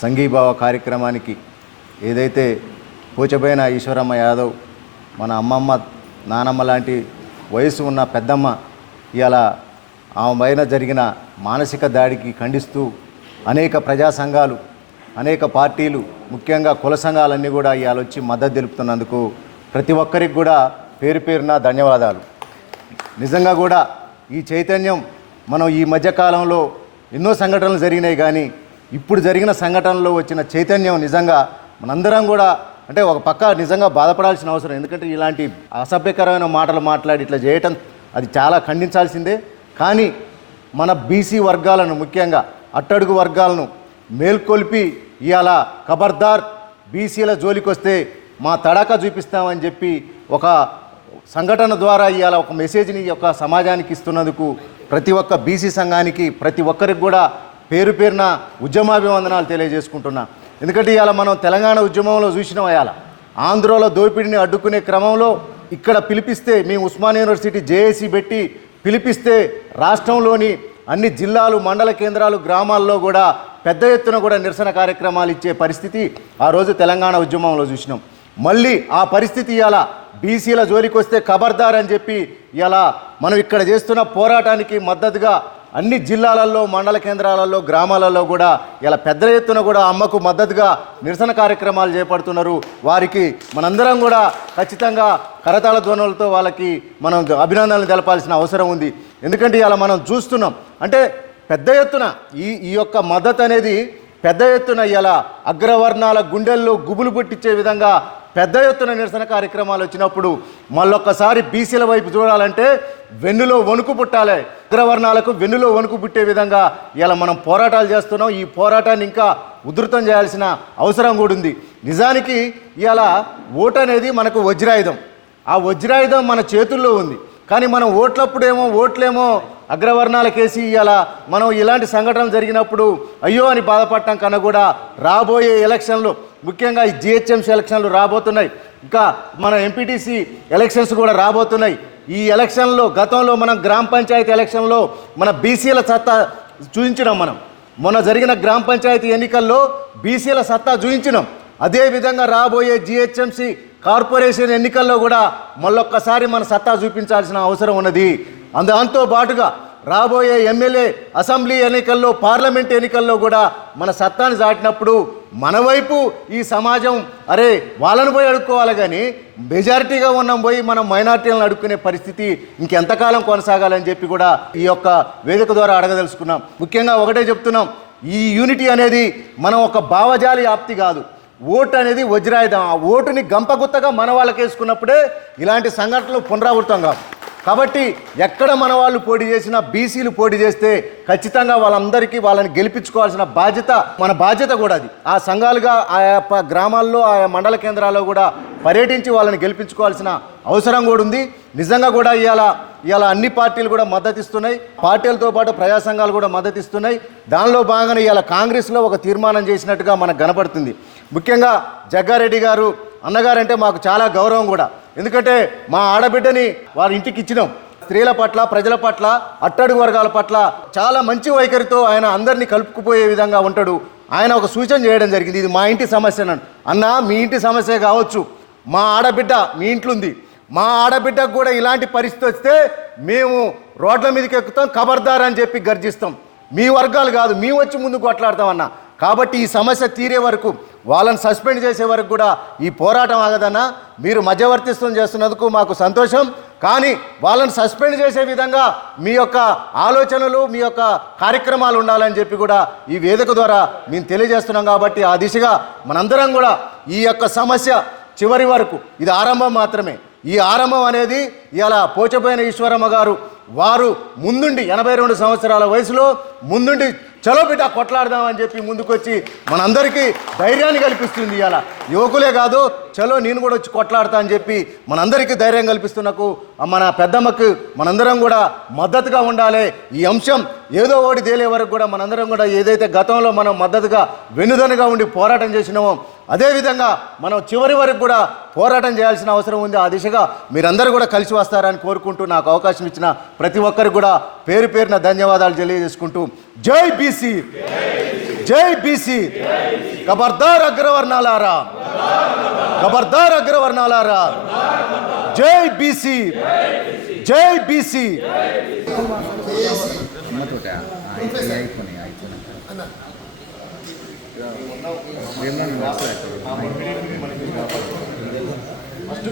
సంఘీభావ కార్యక్రమానికి ఏదైతే పోచబోయిన ఈశ్వరమ్మ యాదవ్ మన అమ్మమ్మ నానమ్మ లాంటి వయసు ఉన్న పెద్దమ్మ ఇలా ఆమె పైన జరిగిన మానసిక దాడికి ఖండిస్తూ అనేక ప్రజా సంఘాలు అనేక పార్టీలు ముఖ్యంగా కుల సంఘాలన్నీ కూడా ఇవాళ వచ్చి మద్దతు తెలుపుతున్నందుకు ప్రతి ఒక్కరికి కూడా పేరు పేరున ధన్యవాదాలు. నిజంగా కూడా ఈ చైతన్యం మనం ఈ మధ్యకాలంలో ఎన్నో సంఘటనలు జరిగినాయి, కానీ ఇప్పుడు జరిగిన సంఘటనలో వచ్చిన చైతన్యం నిజంగా మనందరం కూడా అంటే ఒక పక్క నిజంగా బాధపడాల్సిన అవసరం. ఎందుకంటే ఇలాంటి అసభ్యకరమైన మాటలు మాట్లాడి ఇట్లా చేయటం అది చాలా ఖండించాల్సిందే. కానీ మన బీసీ వర్గాలను ముఖ్యంగా అట్టడుగు వర్గాలను మేల్కొల్పి ఇవాళ ఖబర్దార్ బీసీల జోలికి వస్తే మా తడాకా చూపిస్తామని చెప్పి ఒక సంఘటన ద్వారా ఇవాళ ఒక మెసేజ్ని ఒక సమాజానికి ఇస్తున్నందుకు ప్రతి ఒక్క బీసీ సంఘానికి ప్రతి ఒక్కరికి కూడా పేరు పేరున ఉద్యమాభివందనాలు తెలియజేసుకుంటున్నా. ఎందుకంటే ఇవాళ మనం తెలంగాణ ఉద్యమంలో చూసినాం, ఇవాళ ఆంధ్రలో దోపిడీని అడ్డుకునే క్రమంలో ఇక్కడ పిలిపిస్తే మేము ఉస్మానియా యూనివర్సిటీ జేఏసీ పెట్టి పిలిపిస్తే రాష్ట్రంలోని అన్ని జిల్లాలు మండల కేంద్రాలు గ్రామాల్లో కూడా పెద్ద ఎత్తున కూడా నిరసన కార్యక్రమాలు ఇచ్చే పరిస్థితి ఆ రోజు తెలంగాణ ఉద్యమంలో చూసినాం. మళ్ళీ ఆ పరిస్థితి ఇలా బీసీల జోలికి వస్తే ఖబర్దార్ అని చెప్పి ఇలా మనం ఇక్కడ చేస్తున్న పోరాటానికి మద్దతుగా అన్ని జిల్లాలలో మండల కేంద్రాలలో గ్రామాలలో కూడా ఇలా పెద్ద ఎత్తున కూడా అమ్మకు మద్దతుగా నిరసన కార్యక్రమాలు చేపడుతున్నారు. వారికి మనందరం కూడా ఖచ్చితంగా కరతాళ ధ్వనులతో వాళ్ళకి మనం అభినందనలు తెలపాల్సిన అవసరం ఉంది. ఎందుకంటే ఇలా మనం చూస్తున్నాం అంటే పెద్ద ఎత్తున ఈ యొక్క మద్దతు అనేది పెద్ద ఎత్తున ఇలా అగ్రవర్ణాల గుండెల్లో గుబులు పుట్టించే విధంగా పెద్ద ఎత్తున నిరసన కార్యక్రమాలు వచ్చినప్పుడు మళ్ళొక్కసారి బీసీల వైపు చూడాలంటే వెన్నులో వణుకు పుట్టాలి. అగ్రవర్ణాలకు వెన్నులో వణుకు పుట్టే విధంగా ఇలా మనం పోరాటాలు చేస్తున్నాం. ఈ పోరాటాన్ని ఇంకా ఉధృతం చేయాల్సిన అవసరం కూడా ఉంది. నిజానికి ఇలా ఓటు అనేది మనకు వజ్రాయుధం. ఆ వజ్రాయుధం మన చేతుల్లో ఉంది. కానీ మనం ఓట్లేమో అగ్రవర్ణాలకేసి ఇలా మనం ఇలాంటి సంఘటనలు జరిగినప్పుడు అయ్యో అని బాధపడటం కన్నా కూడా రాబోయే ఎలక్షన్లు ముఖ్యంగా ఈ జిహెచ్ఎంసీ ఎలక్షన్లు రాబోతున్నాయి, ఇంకా మన ఎంపీటీసీ ఎలక్షన్స్ కూడా రాబోతున్నాయి. ఈ ఎలక్షన్లో గతంలో మనం గ్రామ పంచాయతీ ఎలక్షన్లో మన బీసీల సత్తా చూపించినాం. మనం మొన్న జరిగిన గ్రామ పంచాయతీ ఎన్నికల్లో బీసీల సత్తా చూపించినాం. అదేవిధంగా రాబోయే జిహెచ్ఎంసీ కార్పొరేషన్ ఎన్నికల్లో కూడా మళ్ళొక్కసారి మన సత్తా చూపించాల్సిన అవసరం ఉన్నది. దాంతో పాటుగా రాబోయే ఎమ్మెల్యే అసెంబ్లీ ఎన్నికల్లో పార్లమెంట్ ఎన్నికల్లో కూడా మన సత్తాను చాటినప్పుడు మన వైపు ఈ సమాజం అరే వాళ్ళను పోయి అడుక్కోవాలి, కానీ మెజారిటీగా ఉన్నాం పోయి మనం మైనార్టీలను అడుక్కునే పరిస్థితి ఇంకెంతకాలం కొనసాగాలని చెప్పి కూడా ఈ యొక్క వేదిక ద్వారా అడగదలుచుకున్నాం. ముఖ్యంగా ఒకటే చెప్తున్నాం, ఈ యూనిటీ అనేది మనం ఒక భావజాలి ఆప్తి కాదు. ఓటు అనేది వజ్రాయుధం. ఆ ఓటుని గంపగుత్తగా మన వాళ్ళకి వేసుకున్నప్పుడే ఇలాంటి సంఘటనలు పునరావృతం కావు. కాబట్టి ఎక్కడ మన వాళ్ళు పోటీ చేసినా బీసీలు పోటీ చేస్తే ఖచ్చితంగా వాళ్ళందరికీ వాళ్ళని గెలిపించుకోవాల్సిన బాధ్యత మన బాధ్యత కూడా అది. ఆ సంఘాలుగా ఆయా గ్రామాల్లో ఆయా మండల కేంద్రాల్లో కూడా పర్యటించి వాళ్ళని గెలిపించుకోవాల్సిన అవసరం కూడా ఉంది. నిజంగా కూడా ఇవాళ అన్ని పార్టీలు కూడా మద్దతు ఇస్తున్నాయి. పార్టీలతో పాటు ప్రజా సంఘాలు కూడా మద్దతు ఇస్తున్నాయి. దానిలో భాగంగానే ఇవాళ కాంగ్రెస్లో ఒక తీర్మానం చేసినట్టుగా మనకు కనపడుతుంది. ముఖ్యంగా జగ్గారెడ్డి గారు అన్నగారంటే మాకు చాలా గౌరవం కూడా. ఎందుకంటే మా ఆడబిడ్డని వారి ఇంటికి ఇచ్చినాం. స్త్రీల పట్ల ప్రజల పట్ల అట్టడుగు వర్గాల పట్ల చాలా మంచి వైఖరితో ఆయన అందరినీ కలుపుకుపోయే విధంగా ఉంటాడు. ఆయన ఒక సూచన చేయడం జరిగింది, ఇది మా ఇంటి సమస్య అన్న, మీ ఇంటి సమస్య కావచ్చు, మా ఆడబిడ్డ మీ ఇంట్లో ఉంది, మా ఆడబిడ్డకు కూడా ఇలాంటి పరిస్థితి వస్తే మేము రోడ్ల మీదకి ఎక్కుతాం, ఖబర్దార్ అని చెప్పి గర్జిస్తాం. మీ వర్గాలు కాదు, మేము వచ్చి ముందుకు కొట్లాడతామన్నా. కాబట్టి ఈ సమస్య తీరే వరకు వాళ్ళని సస్పెండ్ చేసే వరకు కూడా ఈ పోరాటం ఆగదన్నా. మీరు మధ్యవర్తిత్వం చేస్తున్నందుకు మాకు సంతోషం, కానీ వాళ్ళని సస్పెండ్ చేసే విధంగా మీ యొక్క ఆలోచనలు మీ యొక్క కార్యక్రమాలు ఉండాలని చెప్పి కూడా ఈ వేదిక ద్వారా మేము తెలియజేస్తున్నాం. కాబట్టి ఆ దిశగా మనందరం కూడా ఈ యొక్క సమస్య చివరి వరకు ఇది ఆరంభం మాత్రమే. ఈ ఆరంభం అనేది ఇలా పోచబోయిన ఈశ్వరమ్మ గారు వారు ముందుండి 82 సంవత్సరాల వయసులో ముందుండి చలో బిడ్డ కొట్లాడదామని చెప్పి ముందుకొచ్చి మనందరికీ ధైర్యాన్ని కల్పిస్తుంది. ఇలా యువకులే కాదు, చలో నేను కూడా వచ్చి కొట్లాడతా అని చెప్పి మనందరికీ ధైర్యం కల్పిస్తున్నకు మన పెద్దమ్మకు మనందరం కూడా మద్దతుగా ఉండాలి. ఈ అంశం ఏదో ఒకటి తేలే వరకు కూడా మనందరం కూడా ఏదైతే గతంలో మనం మద్దతుగా వెన్నుదనుగా ఉండి పోరాటం చేసినామో అదేవిధంగా మనం చివరి వరకు కూడా పోరాటం చేయాల్సిన అవసరం ఉంది. ఆ దిశగా మీరందరూ కూడా కలిసి వస్తారని కోరుకుంటూ నాకు అవకాశం ఇచ్చిన ప్రతి ఒక్కరికి కూడా పేరు పేరున ధన్యవాదాలు తెలియజేసుకుంటూ జై బీసీ, జై బీసీ. ఖబర్దార్ అగ్రవర్ణాలారా, ఖబర్దార్ అగ్రవర్ణాలారా. జై బీసీ, జై బీసీ. ఫస్ట్